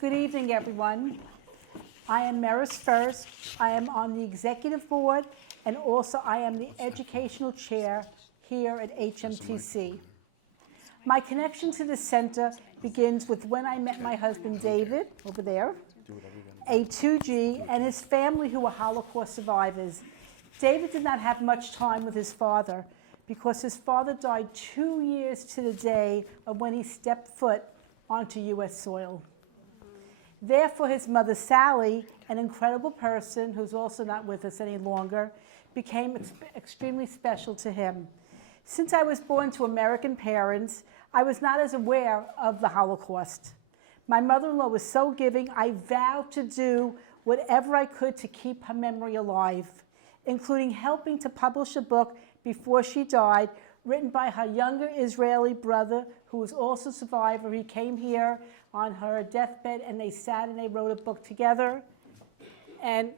Good evening, everyone. I am Meris first. I am on the executive board, and also I am the educational chair here at HMTC. My connection to the center begins with when I met my husband David, over there, a 2G, and his family who were Holocaust survivors. David did not have much time with his father because his father died 2 years to the day of when he stepped foot onto U.S. soil. Therefore, his mother, Sally, an incredible person who's also not with us any longer, became extremely special to him. Since I was born to American parents, I was not as aware of the Holocaust. My mother-in-law was so giving, I vowed to do whatever I could to keep her memory alive, including helping to publish a book before she died, written by her younger Israeli brother, who was also a survivor. He came here on her deathbed, and they sat and they wrote a book together. And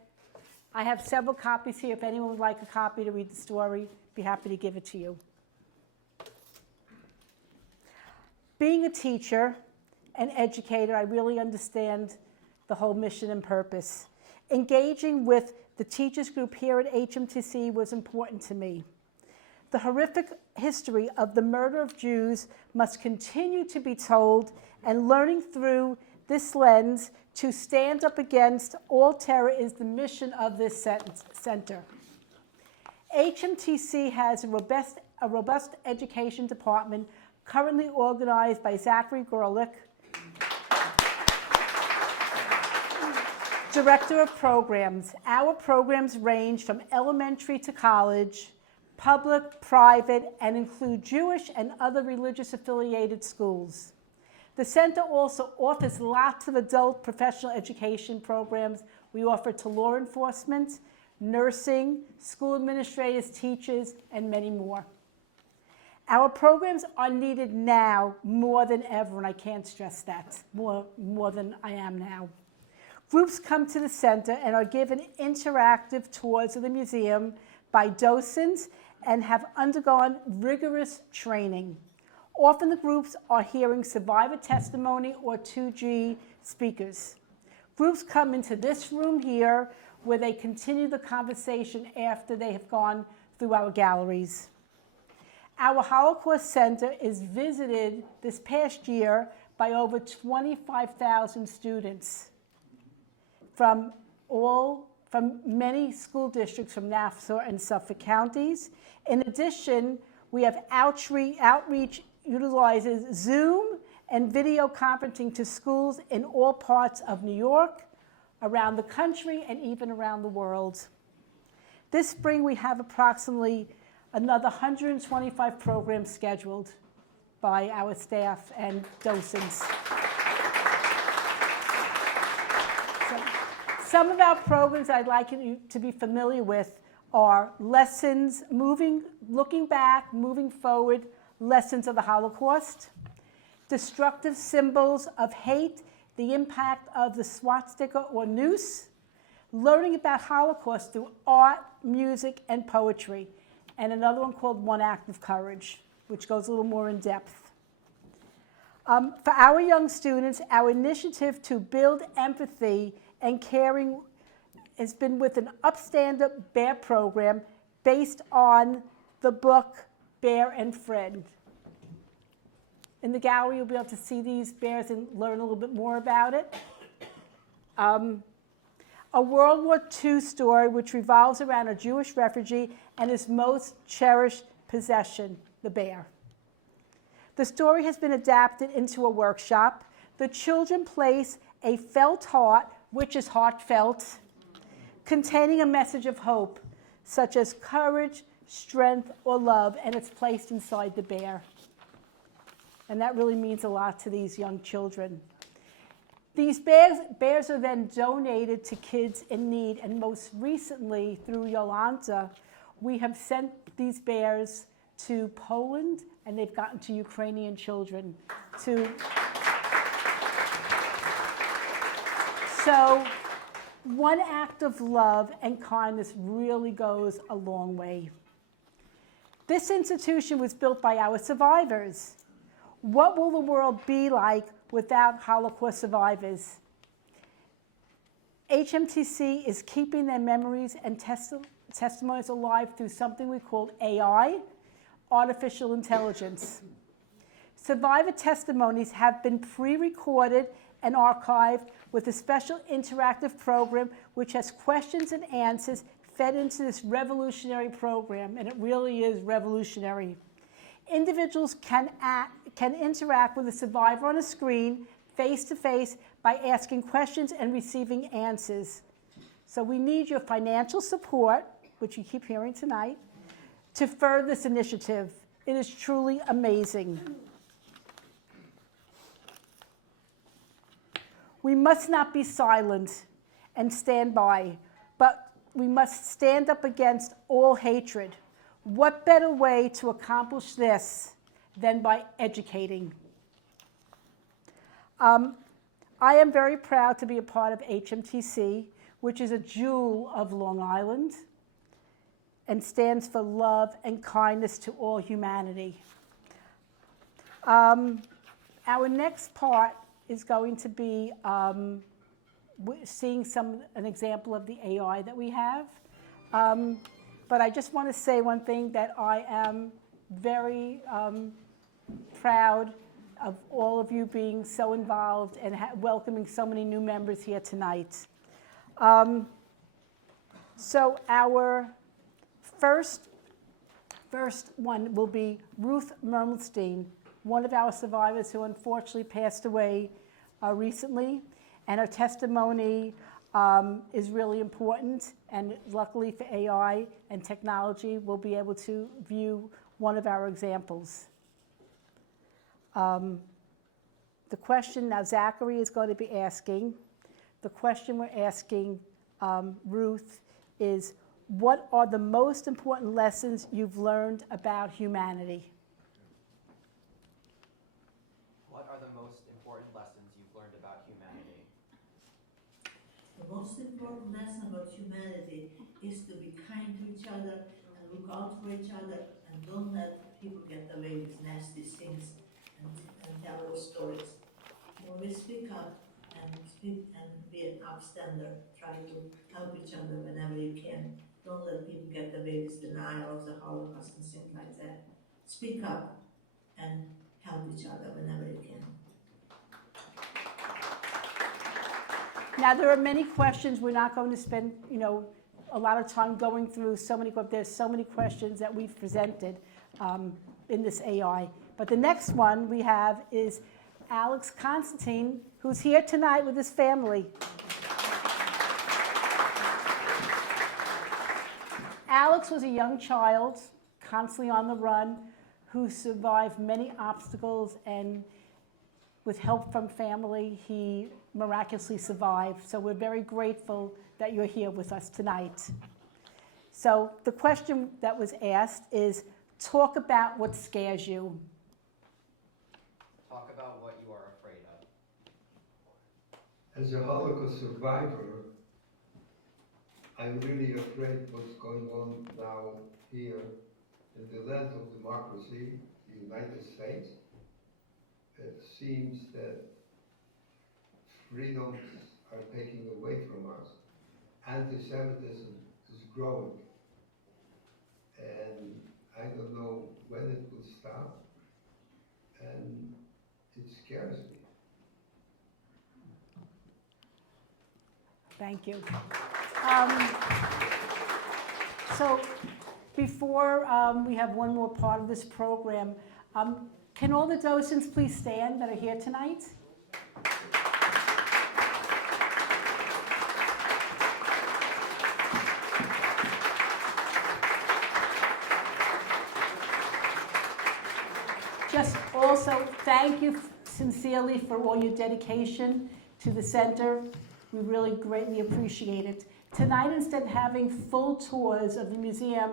I have several copies here. If anyone would like a copy to read the story, be happy to give it to you. Being a teacher and educator, I really understand the whole mission and purpose. Engaging with the teachers group here at HMTC was important to me. The horrific history of the murder of Jews must continue to be told, and learning through this lens to stand up against all terror is the mission of this center. HMTC has a robust education department currently organized by Zachary Gorlick, Director of Programs. Our programs range from elementary to college, public, private, and include Jewish and other religious affiliated schools. The center also offers lots of adult professional education programs. We offer to law enforcement, nursing, school administrators, teachers, and many more. Our programs are needed now more than ever, and I can't stress that, more than I am now. Groups come to the center and are given interactive tours of the museum by docents and have undergone rigorous training. Often the groups are hearing survivor testimony or 2G speakers. Groups come into this room here where they continue the conversation after they have gone through our galleries. Our Holocaust Center is visited this past year by over 25,000 students from many school districts from Nassau and Suffolk counties. In addition, we have outreach utilizes Zoom and video conferencing to schools in all parts of New York, around the country, and even around the world. This spring, we have approximately another 125 programs scheduled by our staff and docents. Some of our programs I'd like you to be familiar with are lessons, looking back, moving forward, lessons of the Holocaust, destructive symbols of hate, the impact of the swastika or noose, learning about Holocaust through art, music, and poetry, and another one called One Act of Courage, which goes a little more in depth. For our young students, our initiative to build empathy and caring has been with an Upstander Bear program based on the book Bear and Friend. In the gallery, you'll be able to see these bears and learn a little bit more about it. A World War II story which revolves around a Jewish refugee and his most cherished possession, the bear. The story has been adapted into a workshop. The children place a felt heart, which is heartfelt, containing a message of hope, such as courage, strength, or love, and it's placed inside the bear. And that really means a lot to these young children. These bears are then donated to kids in need, and most recently, through Yolanta, we have sent these bears to Poland, and they've gotten to Ukrainian children. So one act of love and kindness really goes a long way. This institution was built by our survivors. What will the world be like without Holocaust survivors? HMTC is keeping their memories and testimonies alive through something we call AI, artificial intelligence. Survivor testimonies have been pre-recorded and archived with a special interactive program which has questions and answers fed into this revolutionary program, and it really is revolutionary. Individuals can interact with a survivor on a screen, face-to-face, by asking questions and receiving answers. So we need your financial support, which you keep hearing tonight, to further this initiative. It is truly amazing. We must not be silent and stand by, but we must stand up against all hatred. What better way to accomplish this than by educating? I am very proud to be a part of HMTC, which is a jewel of Long Island and stands for love and kindness to all humanity. Our next part is going to be seeing an example of the AI that we have. But I just want to say one thing, that I am very proud of all of you being so involved and welcoming so many new members here tonight. So our first one will be Ruth Mermelstein, one of our survivors who unfortunately passed away recently, and her testimony is really important, and luckily for AI and technology, we'll be able to view one of our examples. The question now Zachary is going to be asking, the question we're asking Ruth is, what are the most important lessons you've learned about humanity? What are the most important lessons you've learned about humanity? The most important lesson about humanity is to be kind to each other and look out for each other, and don't let people get away with nasty things and terrible stories. Always speak up and be an upstander. Try to help each other whenever you can. Don't let people get away with denial of the Holocaust and things like that. Speak up and help each other whenever you can. Now, there are many questions. We're not going to spend, a lot of time going through so many. There's so many questions that we've presented in this AI. But the next one we have is Alex Constantine, who's here tonight with his family. Alex was a young child, constantly on the run, who survived many obstacles, and with help from family, he miraculously survived. So we're very grateful that you're here with us tonight. So the question that was asked is, talk about what scares you. Talk about what you are afraid of. As a Holocaust survivor, I'm really afraid what's going on now here in the land of democracy, the United States. It seems that freedoms are taken away from us. Anti-Semitism is growing. And I don't know when it will stop. And it scares me. Thank you. So before we have one more part of this program, can all the docents please stand that are here tonight? Just also thank you sincerely for all your dedication to the center. We really greatly appreciate it. Tonight, instead of having full tours of the museum,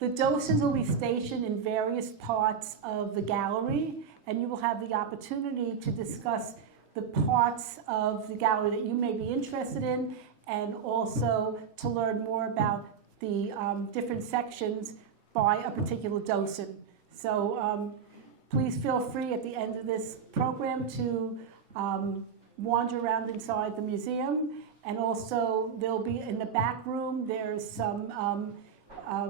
the docents will be stationed in various parts of the gallery, and you will have the opportunity to discuss the parts of the gallery that you may be interested in, and also to learn more about the different sections by a particular docent. So please feel free at the end of this program to wander around inside the museum. And also, there'll be in the back room, there's some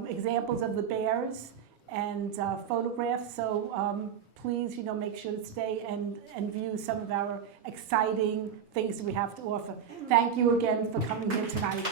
examples of the bears and photographs. So please, make sure to stay and view some of our exciting things that we have to offer. Thank you again for coming here tonight.